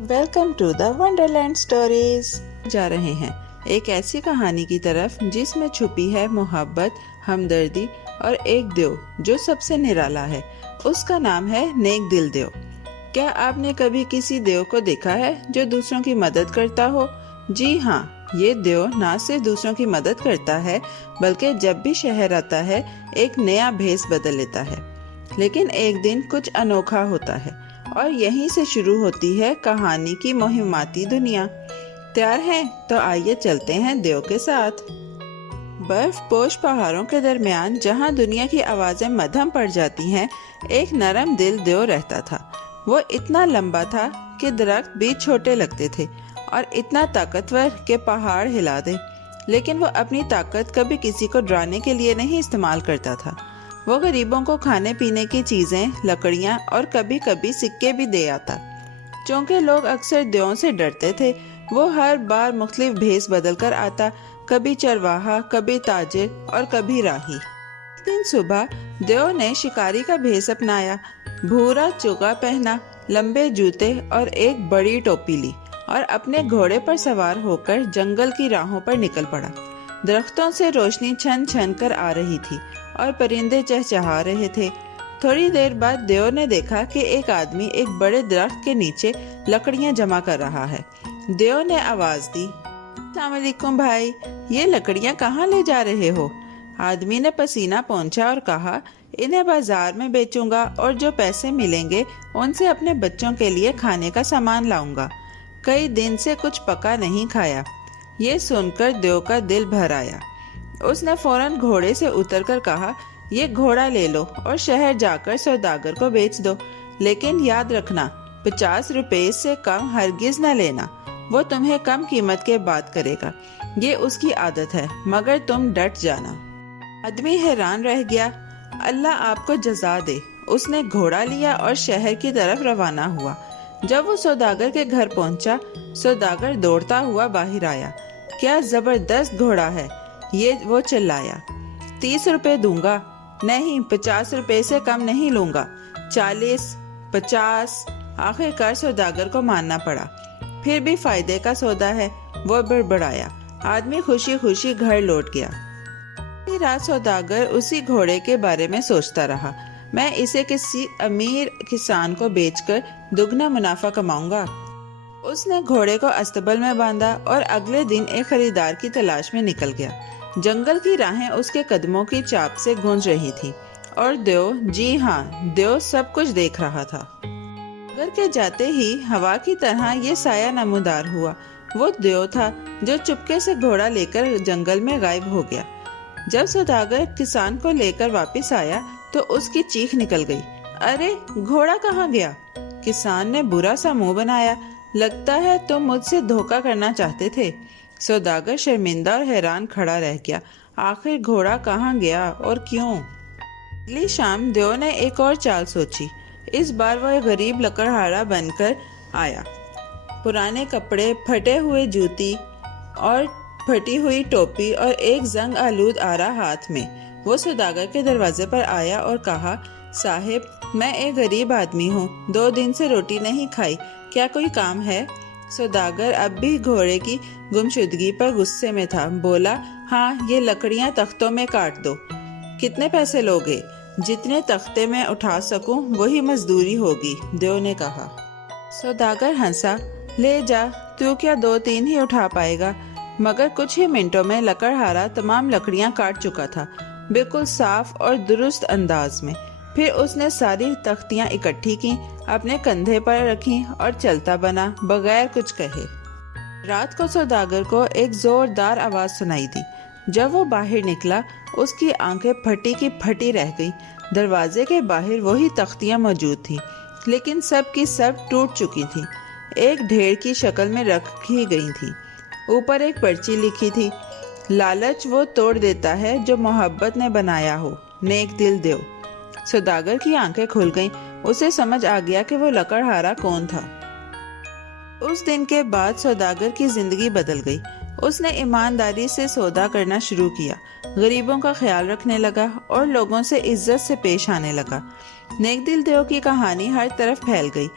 Welcome to the Wonderland Stories. جا رہے ہیں ایک ایسی کہانی کی طرف جس میں چھپی ہے محبت، ہمدردی اور ایک دیو جو سب سے نرالا ہے۔ اس کا نام ہے نیک دل دیو۔ کیا آپ نے کبھی کسی دیو کو دیکھا ہے جو دوسروں کی مدد کرتا ہو؟ جی ہاں، یہ دیو نہ صرف دوسروں کی مدد کرتا ہے بلکہ جب بھی شہر آتا ہے ایک نیا بھیس بدل لیتا ہے۔ لیکن ایک دن کچھ انوکھا ہوتا ہے اور یہیں سے شروع ہوتی ہے کہانی کی مہماتی دنیا۔ تیار ہیں؟ تو آئیے چلتے ہیں دیو کے ساتھ۔ برف پوش پہاڑوں کے درمیان جہاں دنیا کی آوازیں مدھم پڑ جاتی ہیں، ایک نرم دل دیو رہتا تھا۔ وہ اتنا لمبا تھا کہ درخت بھی چھوٹے لگتے تھے اور اتنا طاقتور کہ پہاڑ ہلا دے، لیکن وہ اپنی طاقت کبھی کسی کو ڈرانے کے لیے نہیں استعمال کرتا تھا۔ وہ غریبوں کو کھانے پینے کی چیزیں، لکڑیاں اور کبھی کبھی سکے بھی دے آتا۔ چونکہ لوگ اکثر دیووں سے ڈرتے تھے، وہ ہر بار مختلف بھیس بدل کر آتا، کبھی چرواہا، کبھی تاجر اور کبھی راہی۔ ایک دن صبح دیو نے شکاری کا بھیس اپنایا، بھورا چوگا پہنا، لمبے جوتے اور ایک بڑی ٹوپی لی اور اپنے گھوڑے پر سوار ہو کر جنگل کی راہوں پر نکل پڑا۔ درختوں سے روشنی چھن چھن کر آ رہی تھی اور پرندے چہچہا رہے تھے۔ تھوڑی دیر بعد دیو نے دیکھا کہ ایک آدمی ایک بڑے درخت کے نیچے لکڑیاں جمع کر رہا ہے۔ دیو نے آواز دی، السلام علیکم بھائی، یہ لکڑیاں کہاں لے جا رہے ہو؟ آدمی نے پسینہ پونچھا اور کہا، انہیں بازار میں بیچوں گا اور جو پیسے ملیں گے ان سے اپنے بچوں کے لیے کھانے کا سامان لاؤں گا۔ کئی دن سے کچھ پکا نہیں کھایا۔ یہ سن کر دیو کا دل بھر آیا۔ اس نے فوراً گھوڑے سے اتر کر کہا، یہ گھوڑا لے لو اور شہر جا کر سوداگر کو بیچ دو، لیکن یاد رکھنا 50 روپے سے کم ہرگز نہ لینا، وہ تمہیں کم قیمت کے بات کرے گا، یہ اس کی عادت ہے، مگر تم ڈٹ جانا۔ آدمی حیران رہ گیا۔ اللہ آپ کو جزا دے۔ اس نے گھوڑا لیا اور شہر کی طرف روانہ ہوا۔ جب وہ سوداگر کے گھر پہنچا، سوداگر دوڑتا ہوا باہر آیا۔ کیا زبردست گھوڑا ہے، یہ وہ چلایا۔ 30 روپے دوں گا۔ نہیں، 50 روپے سے کم نہیں لوں گا۔ 40، 50۔ آخر کار سوداگر کو ماننا پڑا۔ پھر بھی فائدے کا سودا ہے، وہ بڑبڑایا۔ آدمی خوشی خوشی گھر لوٹ گیا۔ رات سوداگر اسی گھوڑے کے بارے میں سوچتا رہا، میں اسے کسی امیر کسان کو بیچ کر دگنا منافع کماؤں گا۔ اس نے گھوڑے کو استبل میں باندھا اور اگلے دن ایک خریدار کی تلاش میں نکل گیا۔ جنگل کی راہیں اس کے قدموں کی چاپ سے گونج رہی تھی اور دیو، جی ہاں، دیو سب کچھ دیکھ رہا تھا۔ گھر کے جاتے ہی ہوا کی طرح یہ سایہ نمودار ہوا۔ وہ دیو تھا جو چپکے سے گھوڑا لے کر جنگل میں غائب ہو گیا۔ جب سوداگر کسان کو لے کر واپس آیا تو اس کی چیخ نکل گئی، ارے گھوڑا کہاں گیا؟ کسان نے برا سا منہ بنایا، لگتا ہے تم مجھ سے دھوکہ کرنا چاہتے تھے۔ سوداگر شرمندہ اور حیران کھڑا رہ گیا، آخر گھوڑا کہاں گیا اور کیوں؟ اگلی شام دیو نے ایک اور چال سوچی۔ اس بار وہ ایک غریب لکڑہارا بن کر آیا، پرانے کپڑے، پھٹے ہوئے جوتی اور پھٹی ہوئی ٹوپی اور ایک زنگ آلود آرا ہاتھ میں۔ وہ سوداگر کے دروازے پر آیا اور کہا، صاحب، میں ایک غریب آدمی ہوں، 2 دن سے روٹی نہیں کھائی، کیا کوئی کام ہے؟ سوداگر اب بھی گھوڑے کی گمشدگی پر غصے میں تھا، بولا، ہاں، یہ لکڑیاں تختوں میں کاٹ دو۔ کتنے پیسے لوگے؟ جتنے تختے میں اٹھا سکوں وہی مزدوری ہوگی، دیو نے کہا۔ سوداگر ہنسا، لے جا، تو کیا 2-3 ہی اٹھا پائے گا؟ مگر کچھ ہی منٹوں میں لکڑہارا تمام لکڑیاں کاٹ چکا تھا، بالکل صاف اور درست انداز میں۔ پھر اس نے ساری تختیاں اکٹھی کی، اپنے کندھے پر رکھیں اور چلتا بنا بغیر کچھ کہے۔ رات کو سوداگر کو ایک زوردار آواز سنائی دی۔ جب وہ باہر نکلا، اس کی آنکھیں پھٹی کی پھٹی رہ گئی۔ دروازے کے باہر وہی تختیاں موجود تھیں، لیکن سب کی سب ٹوٹ چکی تھیں، ایک ڈھیر کی شکل میں رکھی گئی تھیں۔ اوپر ایک پرچی لکھی تھی، لالچ وہ توڑ دیتا ہے جو محبت نے بنایا ہو، نیک دل دیو۔ سوداگر کی آنکھیں کھل گئیں، اسے سمجھ آ گیا کہ وہ لکڑہارا کون تھا۔ اس دن کے بعد سوداگر کی زندگی بدل گئی۔ اس نے ایمانداری سے سودا کرنا شروع کیا، غریبوں کا خیال رکھنے لگا اور لوگوں سے عزت سے پیش آنے لگا۔ نیک دل دیو کی کہانی ہر طرف پھیل گئی۔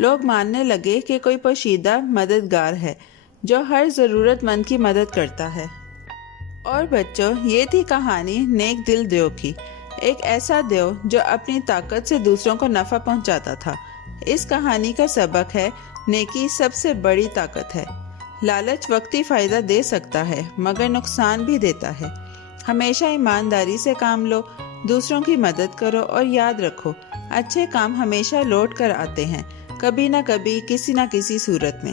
لوگ ماننے لگے کہ کوئی پوشیدہ مددگار ہے جو ہر ضرورت مند کی مدد کرتا ہے۔ اور بچوں، یہ تھی کہانی نیک دل دیو کی۔ ایک ایسا دیو جو اپنی طاقت سے دوسروں کو نفع پہنچاتا تھا۔ اس کہانی کا سبق ہے، نیکی سب سے بڑی طاقت ہے۔ لالچ وقتی فائدہ دے سکتا ہے مگر نقصان بھی دیتا ہے۔ ہمیشہ ایمانداری سے کام لو، دوسروں کی مدد کرو اور یاد رکھو، اچھے کام ہمیشہ لوٹ کر آتے ہیں، کبھی نہ کبھی، کسی نہ کسی صورت میں۔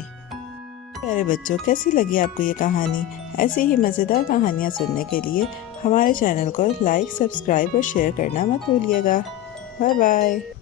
پیارے بچوں، کیسی لگی آپ کو یہ کہانی؟ ایسی ہی مزیدار کہانیاں سننے کے لیے ہمارے چینل کو لائک، سبسکرائب اور شیئر کرنا مت بھولیے گا۔ Bye bye.